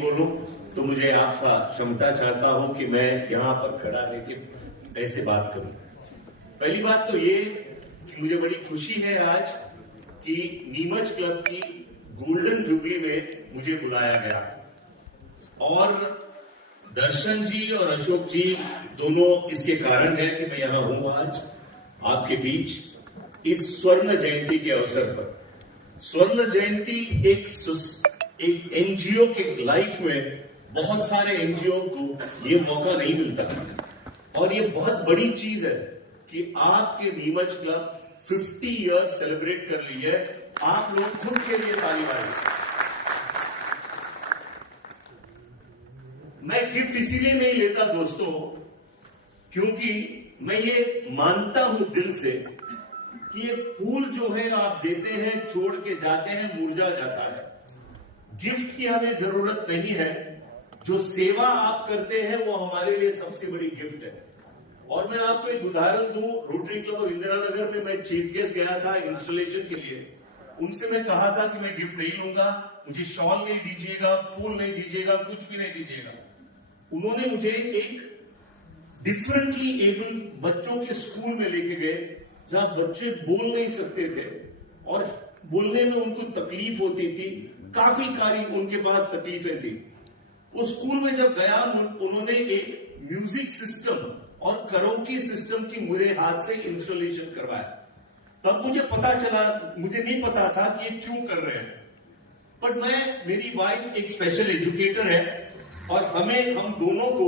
बोलूं तो मुझे आपसे क्षमता चाहता हूं कि मैं यहां पर खड़ा लेके ऐसे बात करूं। पहली बात तो ये कि मुझे बड़ी खुशी है आज कि नीमच क्लब की गोल्डन जुबली में मुझे बुलाया गया और दर्शन जी और अशोक जी दोनों इसके कारण है कि मैं यहां हूं आज आपके बीच इस स्वर्ण जयंती के अवसर पर। स्वर्ण जयंती एक एनजीओ के लाइफ में बहुत सारे एनजीओ को ये मौका नहीं मिलता और ये बहुत बड़ी चीज है कि आपके नीमच क्लब 50 ईयर्स सेलिब्रेट कर ली है। आप लोग खुद के लिए ताली बजाइए। मैं गिफ्ट इसीलिए नहीं लेता दोस्तों क्योंकि मैं ये मानता हूं दिल से कि ये फूल जो है आप देते हैं छोड़ के जाते हैं मुरझा जाता है। गिफ्ट की हमें जरूरत नहीं है, जो सेवा आप करते हैं वो हमारे लिए सबसे बड़ी गिफ्ट है। और मैं आपको एक उदाहरण दूं, rotary club of Indira Nagar में मैं चीफ गेस्ट गया था इंस्टॉलेशन के लिए। उनसे मैं कहा था कि मैं गिफ्ट नहीं लूंगा, मुझे शॉल नहीं दीजिएगा, फूल नहीं दीजिएगा, कुछ भी नहीं दीजिएगा। उन्होंने मुझे एक डिफरेंटली एबल बच्चों के स्कूल में लेके गए जहां बच्चे बोल नहीं सकते थे और बोलने में उनको तकलीफ होती थी, काफी उनके पास तकलीफें थी। उस स्कूल में जब गया उन्होंने एक म्यूजिक सिस्टम और कराओके सिस्टम की मेरे हाथ से इंस्टॉलेशन करवाया। तब मुझे पता चला, मुझे नहीं पता था कि ये क्यों कर रहे हैं, बट मेरी वाइफ एक स्पेशल एजुकेटर है और हम दोनों को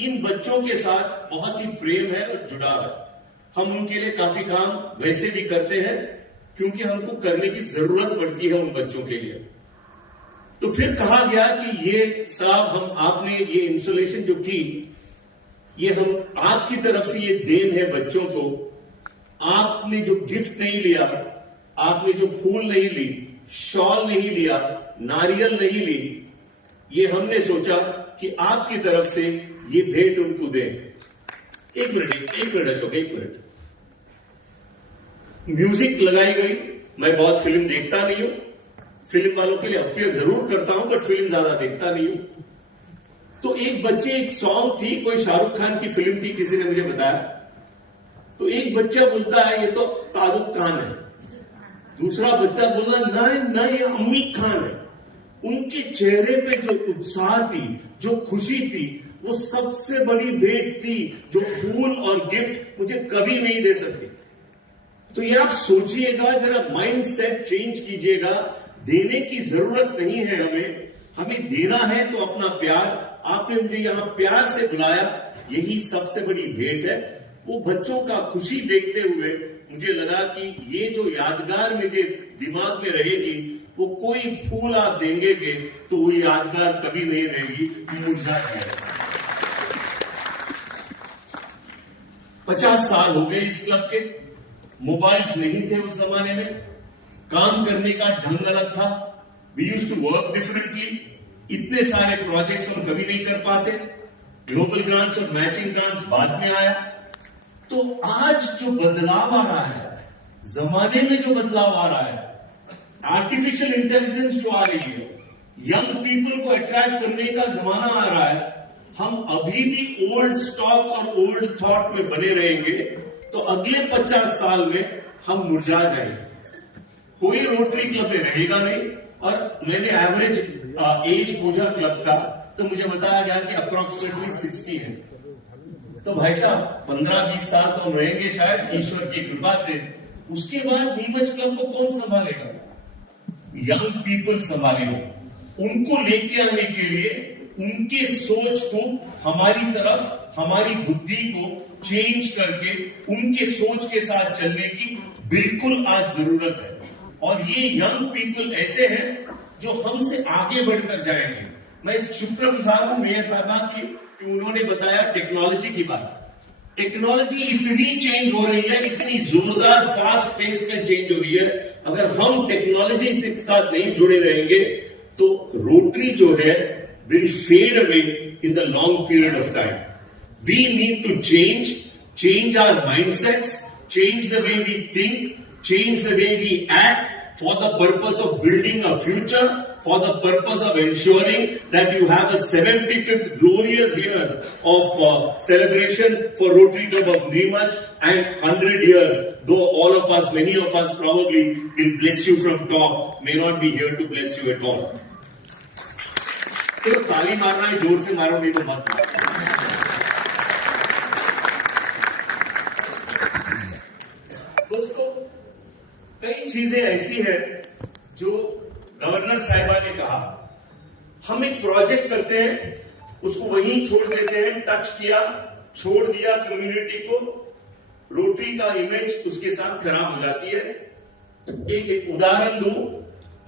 इन बच्चों के साथ बहुत ही प्रेम है और जुड़ाव है। हम उनके लिए काफी काम वैसे भी करते हैं क्योंकि हमको करने की जरूरत पड़ती है उन बच्चों के लिए। तो फिर कहा गया कि ये साहब आपने ये इंस्टॉलेशन जो की, ये हम आपकी तरफ से ये देन है बच्चों को। आपने जो गिफ्ट नहीं लिया, आपने जो फूल नहीं ली, शॉल नहीं लिया, नारियल नहीं ली, ये हमने सोचा कि आपकी तरफ से ये भेंट उनको दें। एक मिनट अशोक, एक मिनट। म्यूजिक लगाई गई। मैं बहुत फिल्म देखता नहीं हूं, फिल्म वालों के लिए अपीयर जरूर करता हूं बट फिल्म ज्यादा देखता नहीं हूं। तो एक सॉन्ग थी, कोई शाहरुख खान की फिल्म थी, किसी ने मुझे बताया। तो एक बच्चा बोलता है ये तो तारुक खान है, दूसरा बच्चा बोला ना ये अम्मी खान है। उनके चेहरे पे जो उत्साह थी, जो खुशी थी, वो सबसे बड़ी भेंट थी जो फूल और गिफ्ट मुझे कभी नहीं दे सकती। तो ये आप सोचिएगा, जरा माइंड सेट चेंज कीजिएगा। देने की जरूरत नहीं है हमें देना है तो अपना प्यार। आपने मुझे यहां प्यार से बुलाया, यही सबसे बड़ी भेंट है। वो बच्चों का खुशी देखते हुए मुझे लगा कि ये जो यादगार मुझे दिमाग में रहेगी, वो कोई फूल आप देंगे तो वो यादगार कभी नहीं रहेगी, मुरझा जाएगी। 50 साल हो गए इस क्लब के। मोबाइल्स नहीं थे उस जमाने में, काम करने का ढंग अलग था। We used to work differently. इतने सारे प्रोजेक्ट्स हम कभी नहीं कर पाते। ग्लोबल ग्रांट्स और मैचिंग ग्रांट्स बाद में आया। तो आज जो बदलाव आ रहा है, जमाने में जो बदलाव आ रहा है, आर्टिफिशियल इंटेलिजेंस जो आ रही है, यंग पीपल को अट्रैक्ट करने का जमाना आ रहा है। हम अभी भी ओल्ड स्टॉक और ओल्ड थॉट में बने रहेंगे तो अगले 50 साल में हम मुरझा जाएंगे। कोई रोटरी क्लब में रहेगा नहीं। और मैंने एवरेज एज पूछा क्लब का तो मुझे बताया गया कि अप्रोक्सीमेटली 60 है। तो भाई साहब 15-20 साल तो हम रहेंगे शायद, ईश्वर की कृपा से। उसके बाद नीमच क्लब को कौन संभालेगा? यंग पीपल संभालेंगे। उनको लेके आने के लिए उनके सोच को हमारी तरफ, हमारी बुद्धि को चेंज करके उनके सोच के साथ चलने की बिल्कुल आज जरूरत है। और ये यंग पीपल ऐसे हैं जो हमसे आगे बढ़कर जाएंगे। मैं शुक्रगुजार हूं मेयर साहबा की कि उन्होंने बताया टेक्नोलॉजी की बात। टेक्नोलॉजी इतनी चेंज हो रही है, इतनी जोरदार फास्ट पेस में चेंज हो रही है। अगर हम टेक्नोलॉजी के साथ नहीं जुड़े रहेंगे तो रोटरी जो है will fade away in the long period of time. We need to change our mindsets, change the way we think, change the way we act for the purpose of building a future for the purpose of ensuring that you have a 75th glorious years of celebration for Rotary Club of Neemuch and 100 years. Though all of us, many of us probably will bless you from top, may not be here to bless you at all. तो ताली मारना है, जोर से मारो, नहीं तो मत मारो। दोस्तों, कई चीजें ऐसी है जो गवर्नर साहिबा ने कहा, हम एक प्रोजेक्ट करते हैं, उसको वहीं छोड़ देते हैं, टच किया, छोड़ दिया कम्युनिटी को, रोटरी का इमेज उसके साथ खराब हो जाती है। एक उदाहरण दूं,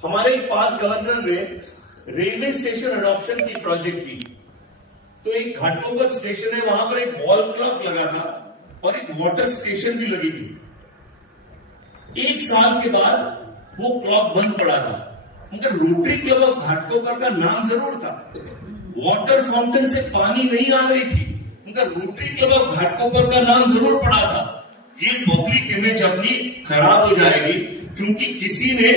हमारे पास गवर्नर ने रेलवे स्टेशन अडॉप्शन की प्रोजेक्ट की, तो एक घाटोपर स्टेशन है, वहां पर एक वॉल क्लॉक लगा था और एक वाटर स्टेशन भी लगी थी। एक साल के बाद वो क्लॉक बंद पड़ा था, मगर रोटरी क्लब ऑफ घाटकोपर का नाम जरूर था। वाटर फाउंटेन से पानी नहीं आ रही थी, मगर रोटरी क्लब ऑफ घाटकोपर का नाम जरूर पड़ा था। ये पब्लिक इमेज अपनी खराब हो जाएगी, क्योंकि किसी ने,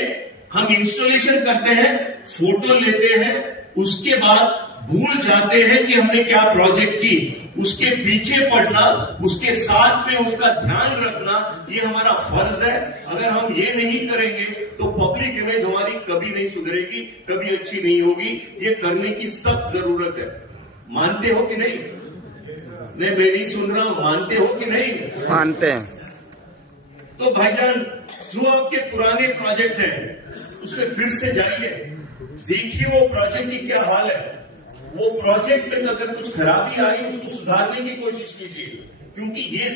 हम इंस्टॉलेशन करते हैं, फोटो लेते हैं, उसके बाद भूल जाते हैं कि हमने क्या प्रोजेक्ट की। उसके पीछे पड़ना, उसके साथ में उसका ध्यान रखना, ये हमारा फर्ज है। अगर हम ये नहीं करेंगे तो पब्लिक इमेज हमारी कभी नहीं सुधरेगी, कभी अच्छी नहीं होगी। ये करने की सख्त जरूरत है। मानते हो कि नहीं? मैं नहीं सुन रहा हूं, मानते हो कि नहीं? मानते हैं। तो भाईजान, जो आपके पुराने प्रोजेक्ट हैं उसमें फिर से जाइए, देखिए वो प्रोजेक्ट की क्या हाल है। वो प्रोजेक्ट में अगर कुछ खराबी आई, उसको सुधारने की कोशिश कीजिए, क्योंकि ये